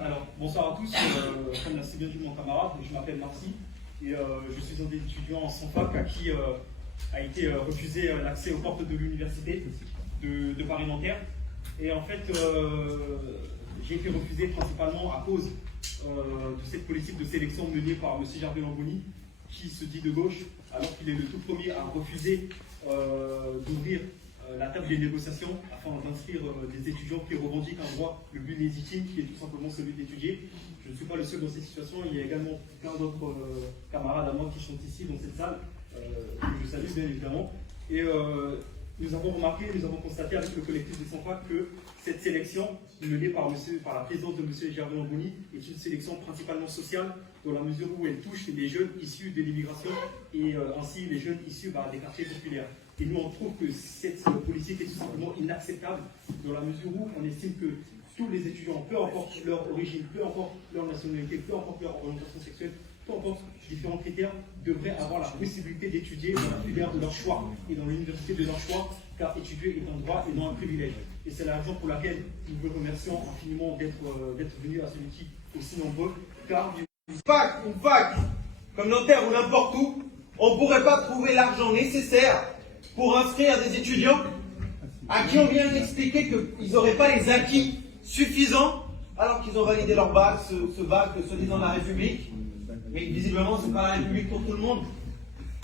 Alors, bonsoir à tous. Comme l'a si bien dit mon camarade, je m'appelle Marcy et je suis un des étudiants en SANFAC à qui a été refusé l'accès aux portes de l'université de Paris-Nanterre. Et en fait, j'ai été refusé principalement à cause de cette politique de sélection menée par M. Gervais Lamboni, qui se dit de gauche, alors qu'il est le tout premier à refuser d'ouvrir la table des négociations afin d'inscrire des étudiants qui revendiquent un droit le plus légitime, qui est tout simplement celui d'étudier. Je ne suis pas le seul dans cette situation, il y a également plein d'autres camarades à moi qui sont ici dans cette salle, que je salue bien évidemment. Et nous avons remarqué, nous avons constaté avec le collectif de SANFAC que cette sélection menée par la présidence de M. Gervais Lamboni est une sélection principalement sociale, dans la mesure où elle touche les jeunes issus de l'immigration et ainsi les jeunes issus des quartiers populaires. Et nous, on trouve que cette politique est tout simplement inacceptable, dans la mesure où on estime que tous les étudiants, peu importe leur origine, peu importe leur nationalité, peu importe leur orientation sexuelle, peu importe différents critères, devraient avoir la possibilité d'étudier dans la filière de leur choix et dans l'université de leur choix, car étudier est un droit et non un privilège. Et c'est la raison pour laquelle nous vous remercions infiniment d'être venus à ce meeting aussi nombreux, car une fac, comme Nanterre ou n'importe où, on ne pourrait pas trouver l'argent nécessaire pour inscrire des étudiants à qui on vient d'expliquer qu'ils n'auraient pas les acquis suffisants alors qu'ils ont validé leur bac, ce bac soi-disant la République, mais visiblement ce n'est pas la République pour tout le monde.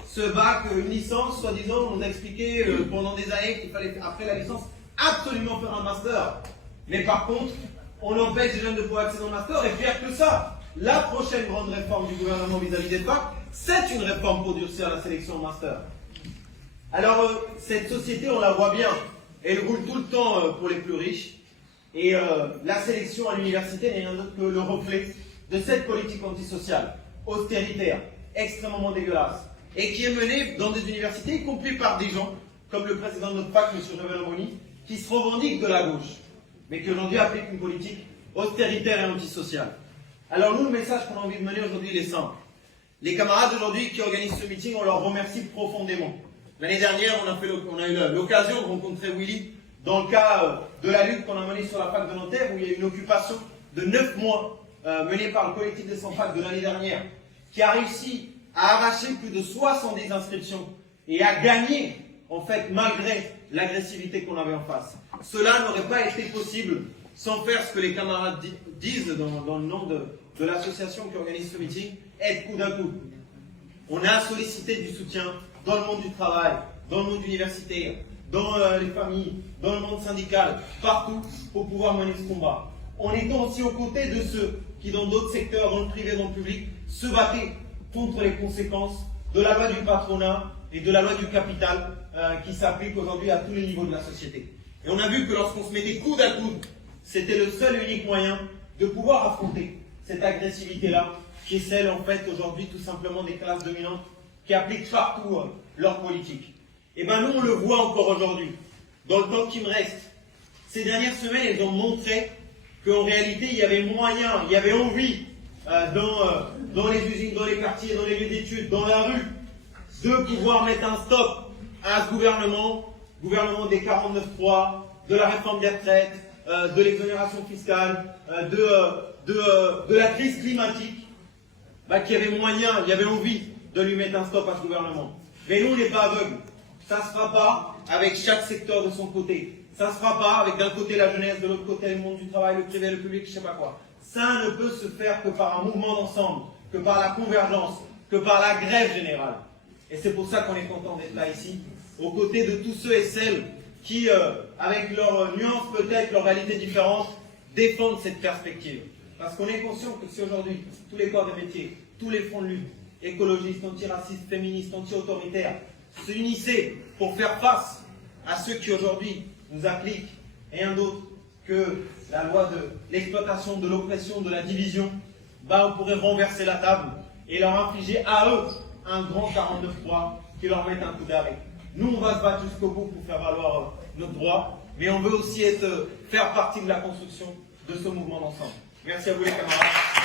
Ce bac, une licence, soi-disant, on nous a expliqué pendant des années qu'il fallait, après la licence, absolument faire un master. Mais par contre, on empêche les jeunes de pouvoir accéder au master, et pire que ça, la prochaine grande réforme du gouvernement vis-à-vis des facs, c'est une réforme pour durcir la sélection au master. Alors, cette société, on la voit bien, elle roule tout le temps pour les plus riches, et la sélection à l'université n'est rien d'autre que le reflet de cette politique antisociale, austéritaire, extrêmement dégueulasse, et qui est menée dans des universités, y compris par des gens, comme le président de notre fac, M. Gervais Lamboni, qui se revendiquent de la gauche, mais qui aujourd'hui appliquent une politique austéritaire et antisociale. Alors nous, le message qu'on a envie de mener aujourd'hui, il est simple. Les camarades aujourd'hui qui organisent ce meeting, on leur remercie profondément. L'année dernière, on a eu l'occasion de rencontrer Willy dans le cas de la lutte qu'on a menée sur la fac de Nanterre, où il y a eu une occupation de 9 mois menée par le collectif des SANFAC de l'année dernière, qui a réussi à arracher plus de 70 inscriptions et à gagner, en fait, malgré l'agressivité qu'on avait en face. Cela n'aurait pas été possible sans faire ce que les camarades disent dans le nom de l'association qui organise ce meeting, aide coup d'un coup. On a sollicité du soutien dans le monde du travail, dans le monde universitaire, dans les familles, dans le monde syndical, partout, pour pouvoir mener ce combat. On est aussi aux côtés de ceux qui, dans d'autres secteurs, dans le privé, dans le public, se battaient contre les conséquences de la loi du patronat et de la loi du capital qui s'applique aujourd'hui à tous les niveaux de la société. Et on a vu que lorsqu'on se mettait coude à coude, c'était le seul et unique moyen de pouvoir affronter cette agressivité-là, qui est celle, en fait, aujourd'hui, tout simplement des classes dominantes qui appliquent partout leur politique. Et bien nous, on le voit encore aujourd'hui. Dans le temps qui me reste, ces dernières semaines, elles ont montré qu'en réalité, il y avait moyen, il y avait envie, dans les usines, dans les quartiers, dans les lieux d'études, dans la rue, de pouvoir mettre un stop à ce gouvernement des 49.3, de la réforme des retraites, de l'exonération fiscale, de la crise climatique, qu'il y avait moyen, il y avait envie de lui mettre un stop à ce gouvernement. Mais nous, on n'est pas aveugles. Ça ne se fera pas avec chaque secteur de son côté. Ça ne se fera pas avec d'un côté la jeunesse, de l'autre côté le monde du travail, le privé, le public, je ne sais pas quoi. Ça ne peut se faire que par un mouvement d'ensemble, que par la convergence, que par la grève générale. Et c'est pour ça qu'on est content d'être là ici, aux côtés de tous ceux et celles qui, avec leurs nuances peut-être, leurs réalités différentes, défendent cette perspective. Parce qu'on est conscient que si aujourd'hui, tous les corps de métier, tous les fronts de lutte, écologistes, antiracistes, féministes, anti-autoritaires, s'unissaient pour faire face à ceux qui aujourd'hui nous appliquent rien d'autre que la loi de l'exploitation, de l'oppression, de la division, on pourrait renverser la table et leur infliger à eux un grand 49.3 qui leur mette un coup d'arrêt. Nous, on va se battre jusqu'au bout pour faire valoir notre droit, mais on veut aussi faire partie de la construction de ce mouvement d'ensemble. Merci à vous les camarades.